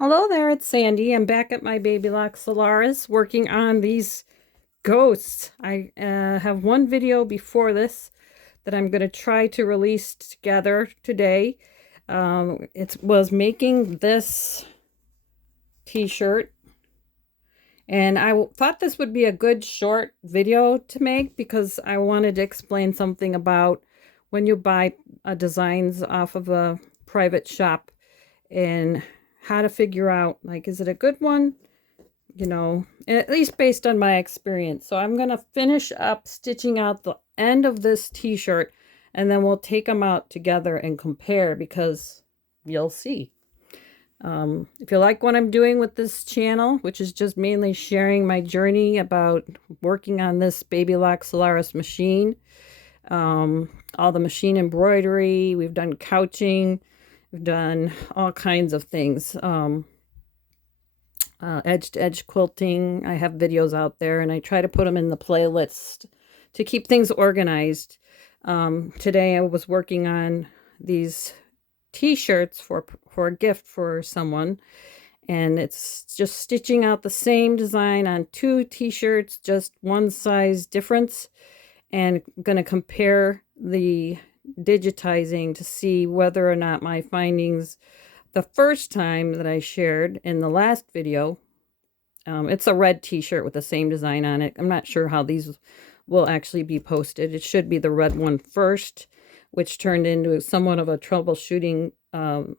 Hello there, it's Sandy. I'm back at my Babylock Solaris working on these ghosts. I have one video before this that I'm going to try to release together today. It was making this t-shirt, and I thought this would be a good short video to make because I wanted to explain something about when you buy designs off of a private shop and how to figure out, like, is it a good one? You know, at least based on my experience. So I'm going to finish up stitching out the end of this t-shirt, and then we'll take them out together and compare because you'll see. If you like what I'm doing with this channel, which is just mainly sharing my journey about working on this Babylock Solaris machine, all the machine embroidery, we've done couching, we've done all kinds of things. Edge-to-edge quilting. I have videos out there, and I try to put them in the playlist to keep things organized. Today I was working on these t-shirts for a gift for someone, and it's just stitching out the same design on two t-shirts, just one size difference, and I'm going to compare the digitizing to see whether or not my findings the first time that I shared in the last video. It's a red t-shirt with the same design on it. I'm not sure how these will actually be posted. It should be the red one first, which turned into somewhat of a troubleshooting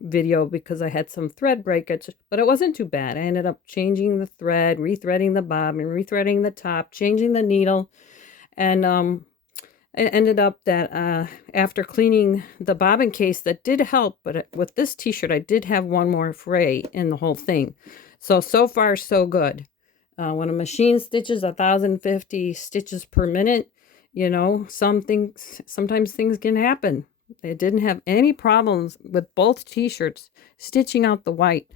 video because I had some thread breakage, but it wasn't too bad. I ended up changing the thread, rethreading the bobbin, rethreading the top, changing the needle, and it ended up that after cleaning the bobbin case, that did help, but with this t-shirt, I did have one more fray in the whole thing. So far, so good. When a machine stitches 1,050 stitches per minute, you know, sometimes things can happen. They didn't have any problems with both t-shirts stitching out the white.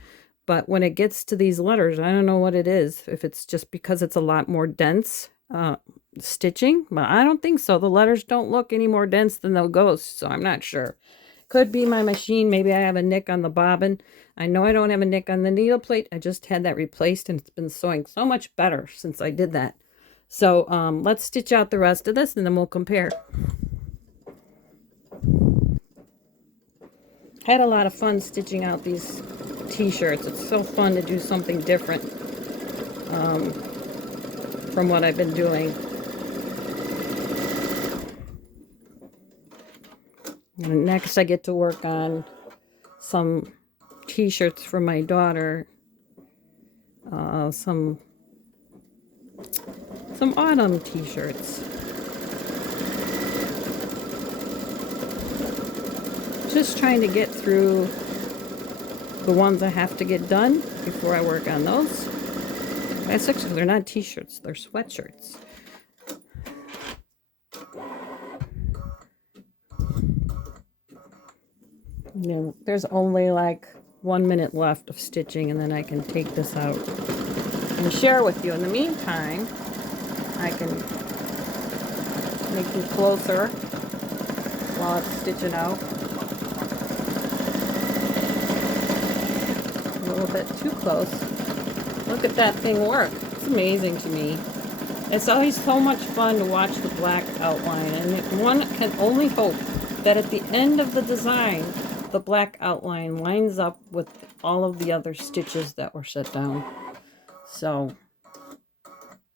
But when it gets to these letters, I don't know what it is. If it's just because it's a lot more dense stitching, but I don't think so. The letters don't look any more dense than the ghosts, so I'm not sure. Could be my machine. Maybe I have a nick on the bobbin. I know I don't have a nick on the needle plate. I just had that replaced, and it's been sewing so much better since I did that. So let's stitch out the rest of this, and then we'll compare. Had a lot of fun stitching out these t-shirts. It's so fun to do something different from what I've been doing. And next I get to work on some t-shirts for my daughter. Some autumn t-shirts. Just trying to get through the ones I have to get done before I work on those. That's actually, they're not t-shirts, they're sweatshirts. You know, there's only like 1 minute left of stitching, and then I can take this out and share with you. In the meantime, I can make you closer while it's stitching out. A little bit too close. Look at that thing work. It's amazing to me. It's always so much fun to watch the black outline, and one can only hope that at the end of the design, the black outline lines up with all of the other stitches that were set down. So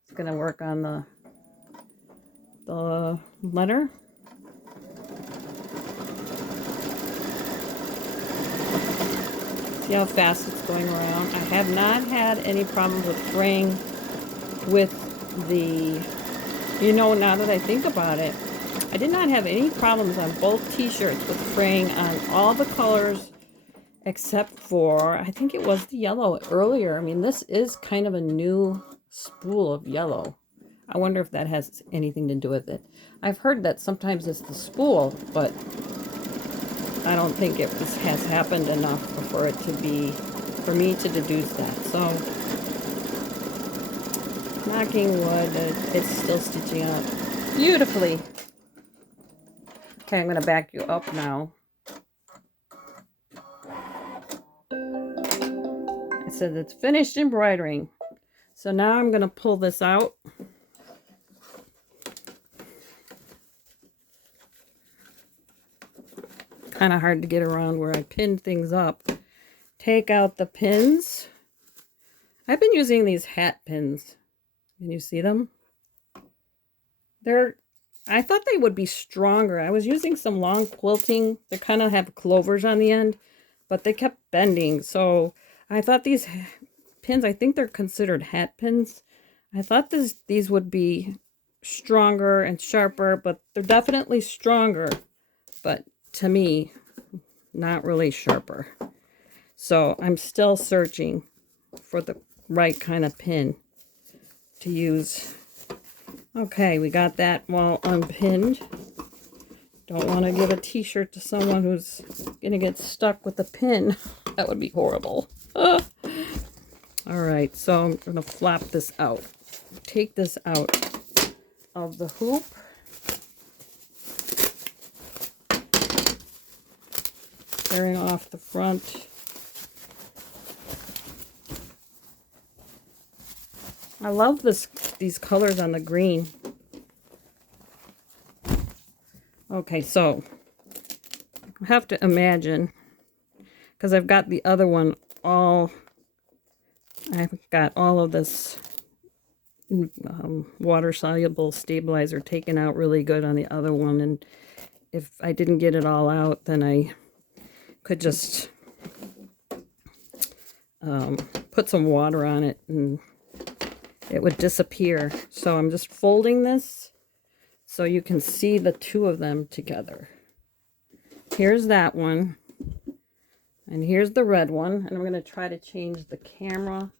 it's going to work on the letter. See how fast it's going around. I have not had any problems with fraying with the, you know, now that I think about it, I did not have any problems on both t-shirts with fraying on all the colors except for, I think it was the yellow earlier. I mean, this is kind of a new spool of yellow. I wonder if that has anything to do with it. I've heard that sometimes it's the spool, but I don't think it has happened enough for it to be, for me to deduce that. So, knocking wood, it's still stitching out beautifully. Okay, I'm going to back you up now. It says it's finished embroidering. So now I'm going to pull this out. Kind of hard to get around where I pinned things up. Take out the pins. I've been using these hat pins. Can you see them? I thought they would be stronger. I was using some long quilting. They kind of have clovers on the end, but they kept bending. So I thought these pins, I think they're considered hat pins. I thought these would be stronger and sharper, but they're definitely stronger. But to me, not really sharper. So I'm still searching for the right kind of pin to use. Okay, we got that wall unpinned. Don't want to give a t-shirt to someone who's going to get stuck with a pin. That would be horrible. All right, so I'm going to flap this out. Take this out of the hoop. Tearing off the front. I love these colors on the green. Okay, so I have to imagine, because I've got the other one I've got all of this water-soluble stabilizer taken out really good on the other one, and if I didn't get it all out, then I could just put some water on it and it would disappear. So I'm just folding this so you can see the two of them together. Here's that one. And here's the red one. And I'm going to try to change the camera.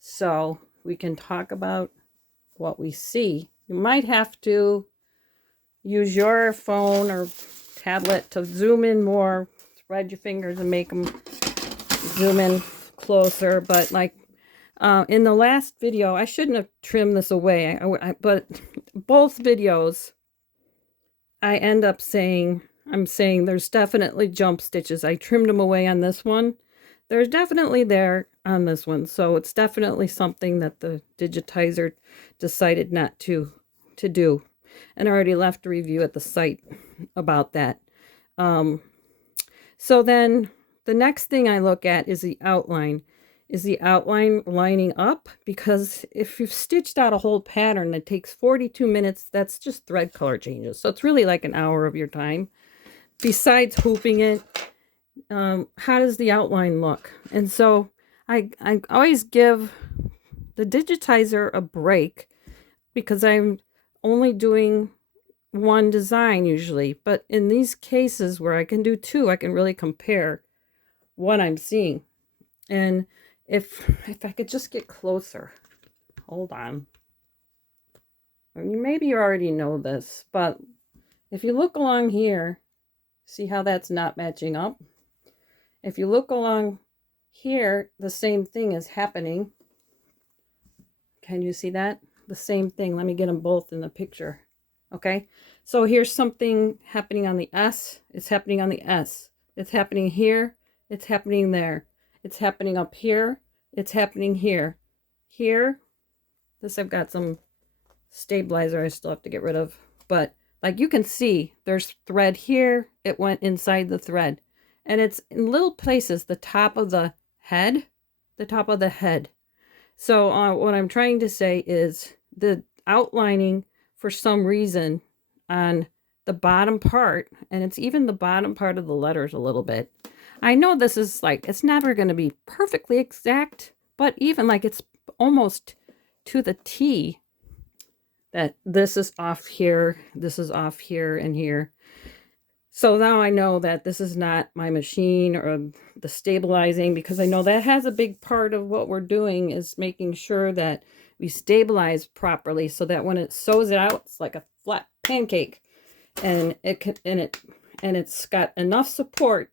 So we can talk about what we see. You might have to use your phone or tablet to zoom in more. Spread your fingers and make them zoom in closer. But like in the last video, I shouldn't have trimmed this away. But both videos, I end up saying, I'm saying there's definitely jump stitches. I trimmed them away on this one. There's definitely there on this one. So it's definitely something that the digitizer decided not to do. And I already left a review at the site about that. So then the next thing I look at is the outline. Is the outline lining up? Because if you've stitched out a whole pattern that takes 42 minutes, that's just thread color changes. So it's really like an hour of your time. Besides hooping it, how does the outline look? And so I always give the digitizer a break because I'm only doing one design usually. But in these cases where I can do two, I can really compare what I'm seeing. And if I could just get closer. Hold on. I mean, maybe you already know this, but if you look along here, see how that's not matching up? If you look along here, the same thing is happening. Can you see that? The same thing. Let me get them both in the picture. Okay, so here's something happening on the S. It's happening on the S. It's happening here. It's happening there. It's happening up here. It's happening here. Here. This I've got some stabilizer I still have to get rid of. But like you can see, there's thread here. It went inside the thread. And it's in little places, the top of the head. The top of the head. So what I'm trying to say is the outlining for some reason on the bottom part, and it's even the bottom part of the letters a little bit. I know this is like, it's never going to be perfectly exact, but even like it's almost to the T that this is off here, this is off here and here. So now I know that this is not my machine or the stabilizing, because I know that has a big part of what we're doing is making sure that we stabilize properly so that when it sews it out, it's like a flat pancake, and it's got enough support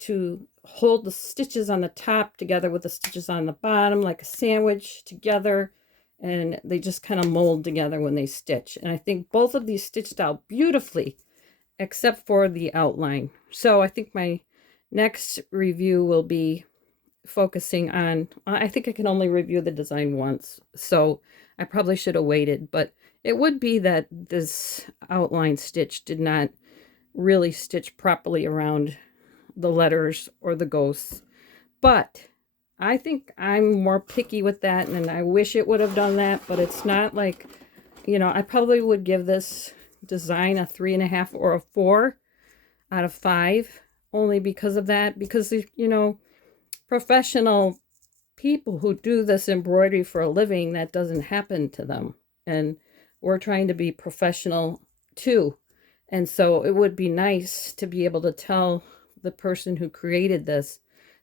to hold the stitches on the top together with the stitches on the bottom like a sandwich together, and they just kind of mold together when they stitch. And I think both of these stitched out beautifully. except for the outline. So I think my next review will be focusing on, I think I can only review the design once, so I probably should have waited, but it would be that this outline stitch did not really stitch properly around the letters or the ghosts. But I think I'm more picky with that, and I wish it would have done that, but it's not like, you know, I probably would give this design a 3.5 or a 4 out of 5, only because of that, because, you know, professional people who do this embroidery for a living, that doesn't happen to them. And we're trying to be professional too. And so it would be nice to be able to tell the person who created this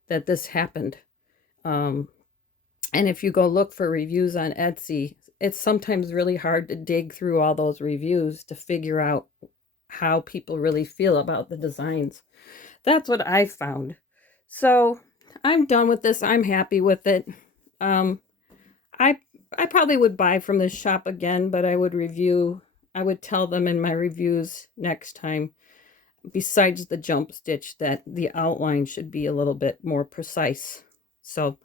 that this happened. And if you go look for reviews on Etsy, it's sometimes really hard to dig through all those reviews to figure out how people really feel about the designs. That's what I found. So I'm done with this. I'm happy with it. I probably would buy from this shop again, but I would tell them in my reviews next time, besides the jump stitch, that the outline should be a little bit more precise. So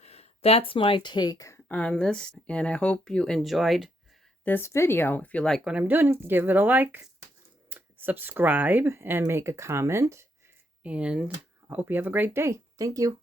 that's my take on this, and I hope you enjoyed this video. If you like what I'm doing, give it a like, subscribe, and make a comment. And I hope you have a great day. Thank you.